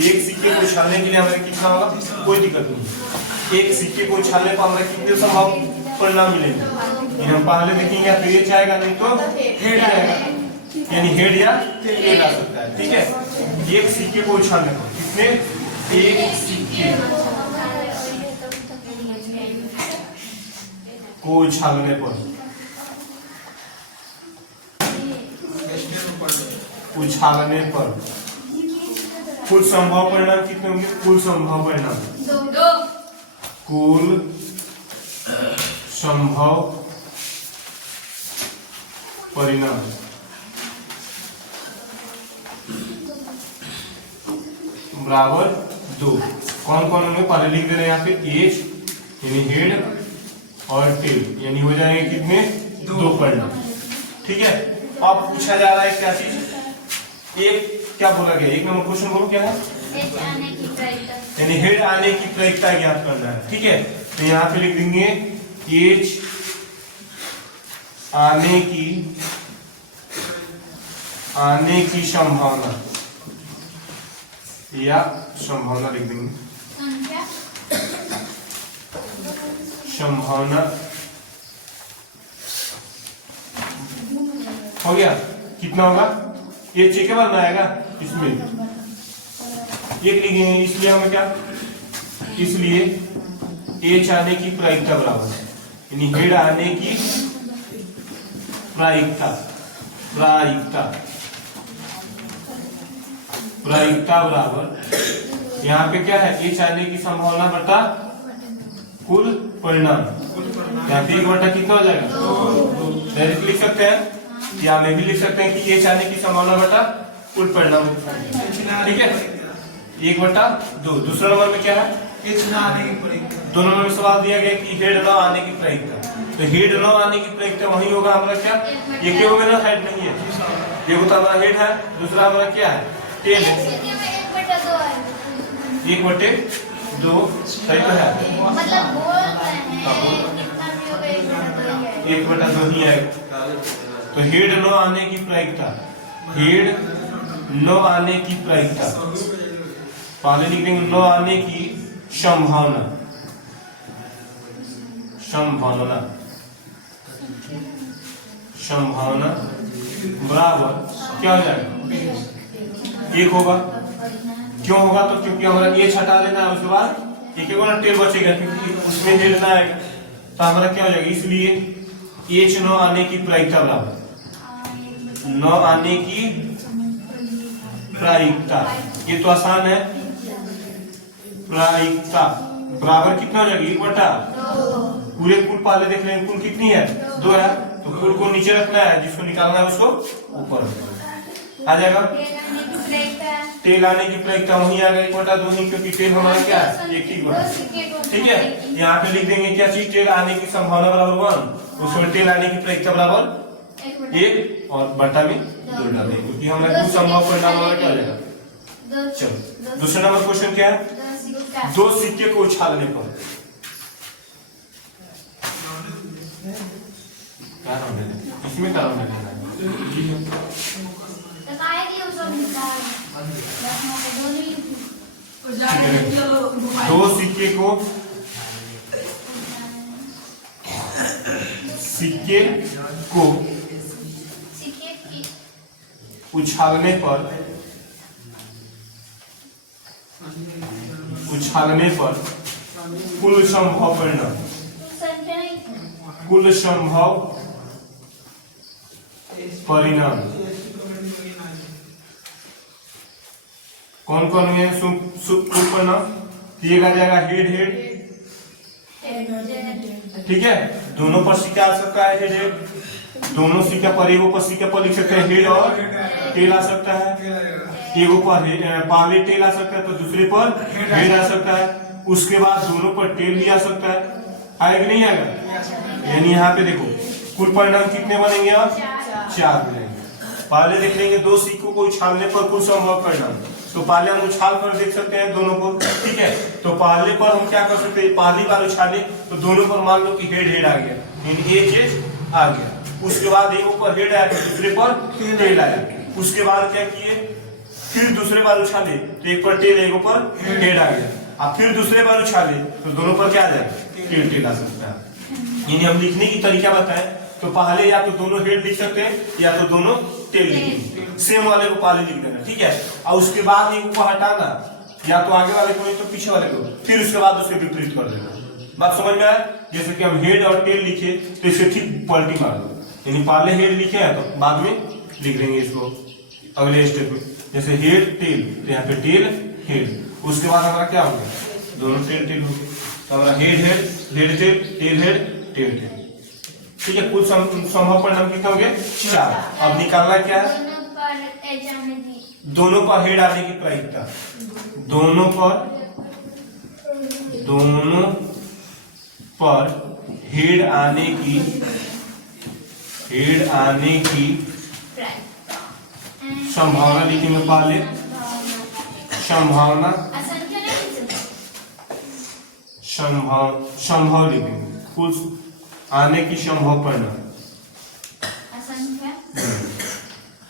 एक सिक्के को उछालने के लिए हमें कितना होगा, कोई दिक्कत नहीं। एक सिक्के को उछालने पर हमें कितने संभव परिणाम मिलेंगे, हम पहले देखेंगे फिर ये आएगा, नहीं तो हेड आएगा, यानी हेड या टेल आ सकता है। ठीक है, एक सिक्के को उछालने पर कितने, एक सिक्के को उछालने पर, उछालने पर कुल संभव परिणाम कितने होंगे, कुल संभव परिणाम, कुल संभव परिणाम बराबर 2। कौन कौन होंगे, पहले लिख दे रहे हैं यहाँ पे, एच यानी हेड और टेल, यानी हो जाएंगे कितने, 2 परिणाम। ठीक है, अब पूछा जा रहा है क्या चीज, एक क्या बोला गया, एक नंबर क्वेश्चन बोलो क्या है, यानी हेड आने की प्रायिकता ज्ञात करना है। ठीक है, तो यहाँ पे लिख देंगे एच आने की संभावना, या संभावना लिख देंगे, संभावना हो गया। कितना होगा, ये चेकेबल में आएगा, इसमें एक लिखेंगे, इसलिए हमें क्या, इसलिए एच आने की प्रायिकता बराबर, यानी हेड आने की प्रायिकता, प्रायिकता बराबर, यहाँ पे क्या है, एच आने की संभावना बटा कुल परिणाम, यहाँ पे 1 बटा कितना हो जाएगा, 2 लिख सकते हैं, या मैं भी लिख सकते हैं कि एच आने की संभावना बटा कुल परिणाम। ठीक है, 1/2। दूसरा नंबर में क्या है, एच ना आने की प्रायिकता, दो नंबर में सवाल दिया गया कि हेड न आने की प्रायिकता, तो हेड न आने की प्रायिकता वही होगा हमारा क्या, ये क्यों मेरा हेड नहीं है, ये तो हमारा हेड है, दूसरा हमारा क्या है, टेल है, 1/2 सही तो है, 1/2 ही आएगा। तो हेड न आने की प्रायिकता, हेड न आने की प्रायिकता, पहले लिख देंगे न आने की संभावना, संभावना, संभावना बराबर क्या हो जाएगा, 1 होगा। क्यों होगा, तो क्योंकि हमारा एच हटा देना है, उसके बाद एक टेल बचेगा, क्योंकि उसमें हेड ना आएगा, तो हमारा क्या हो जाएगा, इसलिए एच न आने की प्रायिकता बराबर, न आने की प्रायिकता, ये तो आसान है, प्रायिकता बराबर कितना हो जाएगा, 1/2, पूरे कुल पहले देख लेंगे, कुल कितनी है, 2 है, तो कुल को नीचे रखना है, जिसको निकालना है उसको ऊपर आ जाएगा। टेल आने की प्रायिकता वही आ गई 1/2 ही, क्योंकि टेल हमारा क्या है, 1 ही बड़ा। ठीक है, यहाँ पे लिख देंगे क्या चीज, टेल आने की संभावना बराबर 1, उसमें टेल आने की प्रायिकता बराबर 1 और बटा में 2 डाल देंगे, क्योंकि हमारा कुल संभव परिणाम हमारा क्या हो जाएगा। चलो दूसरा नंबर क्वेश्चन क्या है, 2 सिक्के को उछालने पर, इसमें क्या होना है, 2 सिक्के को उछालने पर कुल संभव परिणाम, कुल संभव परिणाम कौन कौन है, कुल परिणाम, एक आ जाएगा हेड हेड, ठीक है, दोनों पर सिक्का आ सकता है, हेड हेड, दोनों सिक्का पर, एगो पर सिक्का पर लिख सकते हैं हेड और टेल आ सकता है, एगो पर पहले टेल आ सकता है तो दूसरे पर हेड आ सकता है, उसके बाद दोनों पर टेल भी आ सकता है, आएगा नहीं आएगा, यानी यहाँ पे देखो कुल परिणाम कितने बनेंगे, अब 4 बनेंगे। पहले देख लेंगे 2 सिक्कों को उछालने पर कुल संभव परिणाम, तो पहले हम उछाल कर देख सकते हैं दोनों को, ठीक है, तो पहले पर हम क्या कर सकते हैं, पहली बार उछाले तो दोनों पर मान लो कि हेड हेड आ गया, यानी एक आ गया, उसके बाद एक पर हेड आया तो दूसरे पर टेल आया, उसके बाद क्या किए, फिर दूसरे बार उछाले तो एक पर टेल एक ऊपर हेड आ गया, अब फिर दूसरे बार उछाले तो दोनों पर क्या आ जाएगा, टेल आ सकता है। यानी हम लिखने की तरीका बताएं तो पहले या तो दोनों हेड लिख सकते हैं या तो दोनों टेल लिखेंगे, सेम वाले को पहले लिख देना, ठीक है। और उसके बाद एक को हटाना, या तो आगे वाले को नहीं तो पीछे वाले को, फिर उसके बाद उसे विपरीत कर देना। बात समझ में आया? जैसे कि हम हेड और टेल लिखे तो इसे ठीक पलटी मार दो, यानी पहले हेड लिखे हैं तो बाद में लिख देंगे इसको अगले स्टेप में, जैसे हेड टेल तो यहाँ पे टेल हेड, उसके बाद हमारा क्या हो गया, दोनों टेल टेल हो गए, तो हमारा head head head tail tail head tail tail, ठीक है। कुल संभव परिणाम कितने हो गए, 4। अब निकालना क्या है, दोनों पर हेड आने की प्रायिकता, दोनों पर हेड आने की संभावना लिखेंगे पहले, संभव लिखेंगे, कुल आने की संभव परिणाम,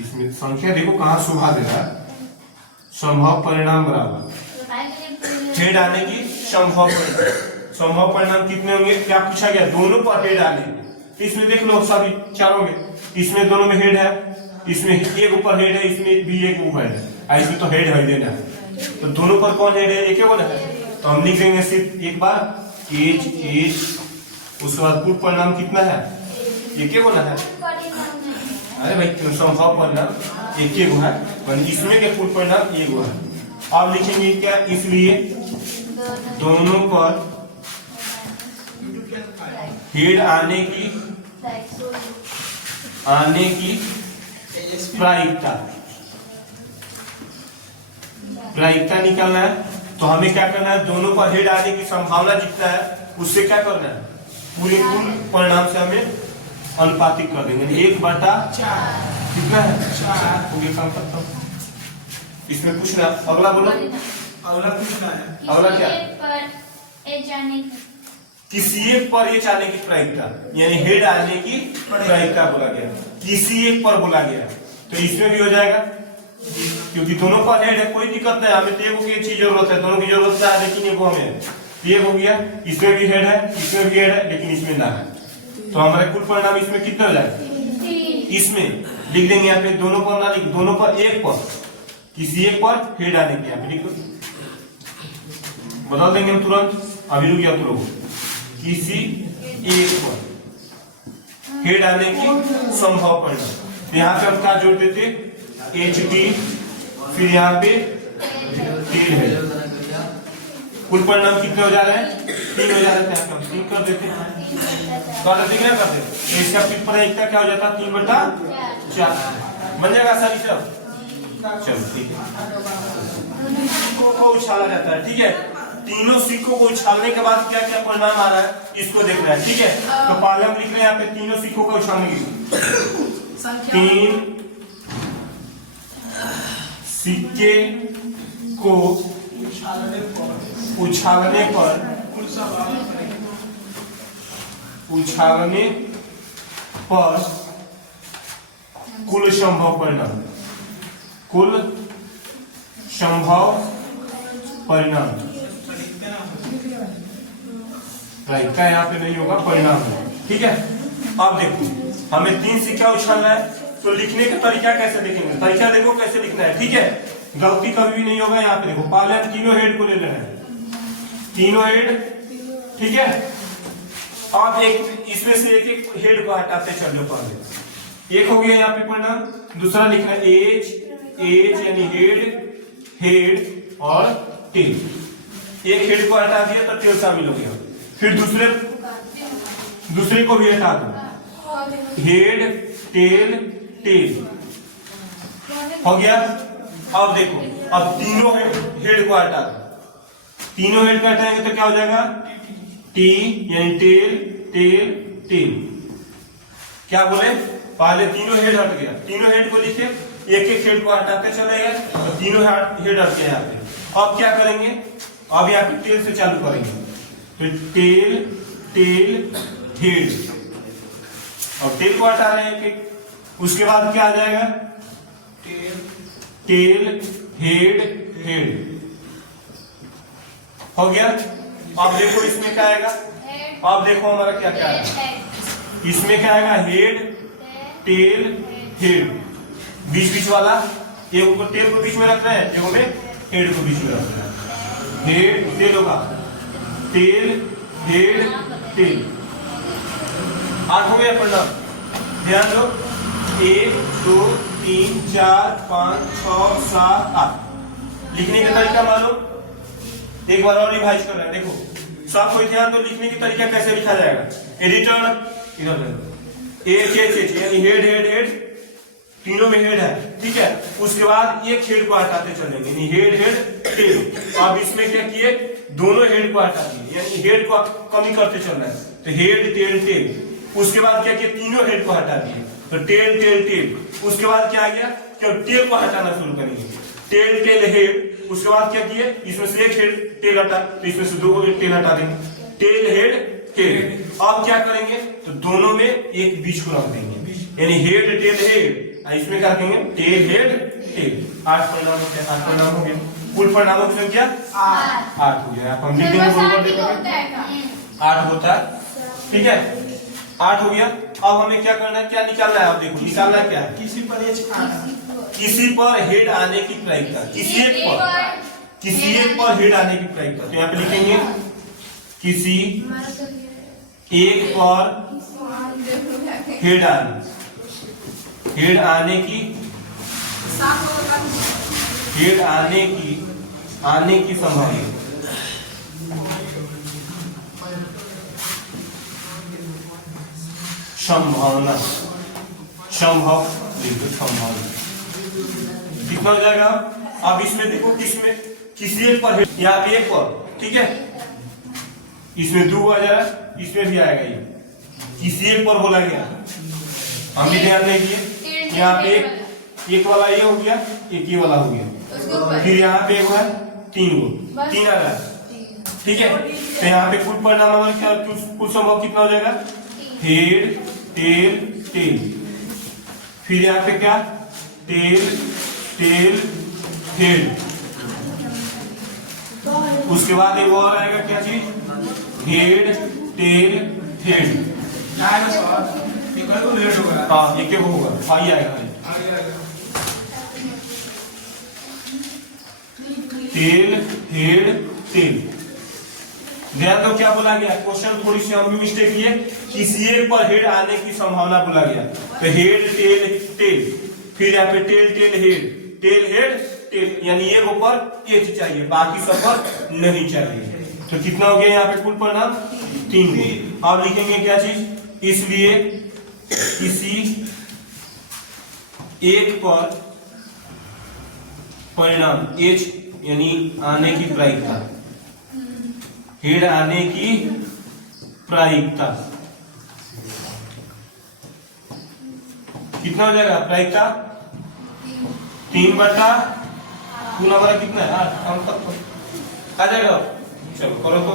इसमें संख्या देखो कहाँ शोभा दे रहा है, संभव परिणाम बराबर हेड आने की संभव परिणाम। संभव परिणाम कितने होंगे, क्या पूछा गया, दोनों पर हेड आने, इसमें देख लो सभी चारों में, इसमें दोनों में हेड है, इसमें एक ऊपर हेड है, इसमें भी एक ऊपर है, इसमें तो हेड है देना है, तो दोनों पर कौन हेड है, एक ही है, तो हम लिख देंगे सिर्फ एक बार एच एच, उसके बाद कुल परिणाम कितना है, एक ही होना है, अरे भाई संभव परिणाम एक ही है, इसमें के कुल परिणाम एक है। अब लिखेंगे क्या, इसलिए दोनों पर हेड आने की प्रायिकता निकालना है, तो हमें क्या करना है, दोनों पर हेड आने की संभावना जितना है उससे क्या करना है, पूरे कुल परिणाम से हमें अनुपातिक कर देंगे, 1/4 कितना है, 4 हो गया। काम करता हूँ, इसमें पूछना, अगला बोलो, अगला पूछना है, अगला क्या, किसी एक पर एच आने की प्रायिकता, यानी हेड आने की प्रायिकता बोला गया, किसी एक पर बोला गया, तो इसमें भी हो जाएगा, क्योंकि दोनों पर हेड है, कोई दिक्कत नहीं, हमें तो एक चीज जरूरत है, दोनों की जरूरत है, लेकिन एक हमें ये हो गया, इसमें भी हेड है, इसमें भी हेड है, लेकिन इसमें ना है, तो हमारे कुल परिणाम इसमें कितना हो जाएगा, इसमें लिख देंगे यहाँ पे, दोनों पर ना लिख, दोनों पर एक पर, किसी एक पर हेड आने की, यहाँ पे लिख बदल देंगे हम तुरंत, अभी रुक गया तुरंत, किसी एक पर हेड आने की संभव परिणाम, यहाँ पे हम क्या जोड़ देते, एच टी, फिर यहाँ पे टेल है, कुल परिणाम कितने हो जा रहे हैं, 3 हो जा रहे थे, हम 3 कर देते हैं, क्या करते, तो इसका फिर प्रायिकता क्या हो जाता है, 3/4 बन जाएगा सर सब, चलो ठीक है, को उछाला जाता है, ठीक है, तीनों सिक्कों को उछालने के बाद क्या क्या परिणाम आ रहा है इसको देखना है, ठीक है। तो पहले हम लिख रहे हैं यहाँ पे तीनों सिक्कों का उछालने की, 3 सिक्के को उछालने पर कुल संभव परिणाम, कुल संभव परिणाम, प्रायिकता यहाँ पे नहीं होगा, परिणाम है, ठीक है। अब देखो हमें 3 सिक्का उछालना है, तो लिखने का तरीका कैसे लिखेंगे, तरीका देखो कैसे लिखना है, ठीक है, गलती कभी भी नहीं होगा। यहाँ पे देखो पहले हम तीनों हेड को ले रहे हैं, तीनों हेड, ठीक है। अब एक इसमें से एक एक हेड को हटाते चलो, पहले एक हो गया यहाँ पे परिणाम, दूसरा लिखना है एज एज यानी हेड हेड और टेल, एक हेड को हटा दिया तो टेल शामिल हो गया, फिर दूसरे को भी हटा दो, हेड टेल टेल हो गया। अब देखो अब तीनों हेड को हटा दो, तीनों हेड को हटाएंगे तो क्या हो जाएगा, टी यानी टेल टेल टेल, क्या बोले, पहले तीनों हेड हट गया, तीनों हेड को लिखे, एक एक हेड को हटाते चले गए, तो तीनों हेड हट गया यहाँ पे। अब क्या करेंगे, अब यहाँ पे टेल से चालू करेंगे, तो टेल टेल हेड, और टेल को हटा रहे हैं एक, उसके बाद क्या आ जाएगा, टेल हेड हेड हो गया। अब देखो इसमें क्या आएगा, अब देखो हमारा क्या क्या है, इसमें क्या आएगा, हेड टेल हेड, बीच बीच वाला, एक को टेल को बीच में रखना है, एक में हेड को बीच में रखना है। हेड टेल होगा, टेल हेड टेल। 8 हो गया परिणाम, ध्यान दो, 1 2 3 4 5 6 7 8। लिखने का तरीका मालूम, एक बार और रिवाइज कर रहे हैं, देखो सब कोई ध्यान दो, लिखने की तरीका कैसे लिखा जाएगा। एडिटर इधर एक यानी हेड हेड हेड, तीनों में हेड है, ठीक है। उसके बाद एक हेड को हटाते चलेंगे, यानी हेड हेड टेल। अब इसमें क्या किए, दोनों हेड को हटा दिए, यानी हेड को कमी करते चल रहा है, तो हेड टेल टेल। उसके बाद क्या किया, तीनों हेड को हटा दिए, तो टेल टेल टेल। उसके बाद क्या आ गया, टेल को हटाना शुरू करेंगे, टेल टेल हेड। उसके बाद क्या किए, इसमें से एक हेड टेल हटा, तो इसमें से 2 टेल हटा देंगे, टेल हेड टेल। अब क्या करेंगे, तो दोनों में एक बीच को रख देंगे, यानी हेड टेल हेड, इसमें क्या रखेंगे, टेल हेड टेल। 8 परिणाम हो गया, 8 परिणाम हो गया, कुल परिणामों की संख्या 8 हो गया। हम लिखेंगे 8 होता है, ठीक है, 8 हो गया। अब हमें क्या करना है, क्या निकालना है, आप देखो निकालना क्या है, किसी पर हेड आने की प्रायिकता, किसी एक पर हेड आने की प्रायिकता। तो यहाँ पे लिखेंगे किसी एक पर हेड आने की संभावना, संभव कितना हो जाएगा। अब इसमें देखो, किसमें, किसी एक पर, यहाँ पे एक पर, ठीक है, इसमें 2 आ जाएगा, इसमें भी आएगा, ये किसी एक पर बोला गया, हम भी ध्यान देंगे। यहाँ पे एक वाला ये हो गया, एक ये वाला हो गया, फिर यहाँ पे एक है 3 गो, 3 आ रहा है, ठीक है। तो यहाँ पे कुल परिणाम हमारा क्या, कुल संभव कितना हो जाएगा, हेड टेल टेल। फिर यहाँ पे क्या, टेल टेल हेड। उसके बाद एक और आएगा, क्या चीज, हेड टेल हेड। हाँ एक होगा, आई आएगा, टेल हेड टेल। ध्यान दो क्या बोला गया, क्वेश्चन थोड़ी सी हम भी मिस्टेक किए, किसी एक पर हेड आने की संभावना बोला गया, तो हेड टेल टेल, फिर यहाँ पे tail tail head, tail head tail, यानी एक ऊपर एक चाहिए, बाकी सब पर नहीं चाहिए। तो कितना हो गया यहाँ पे कुल परिणाम, 3 गो। अब लिखेंगे क्या चीज, इसलिए किसी एक पर परिणाम, एच यानी आने की प्रायिकता, हेड आने की प्रायिकता कितना हो जाएगा, प्रायिकता 3 बटा कुल हमारा कितना है, 8। हम तक आ जाएगा, चलो करो तो।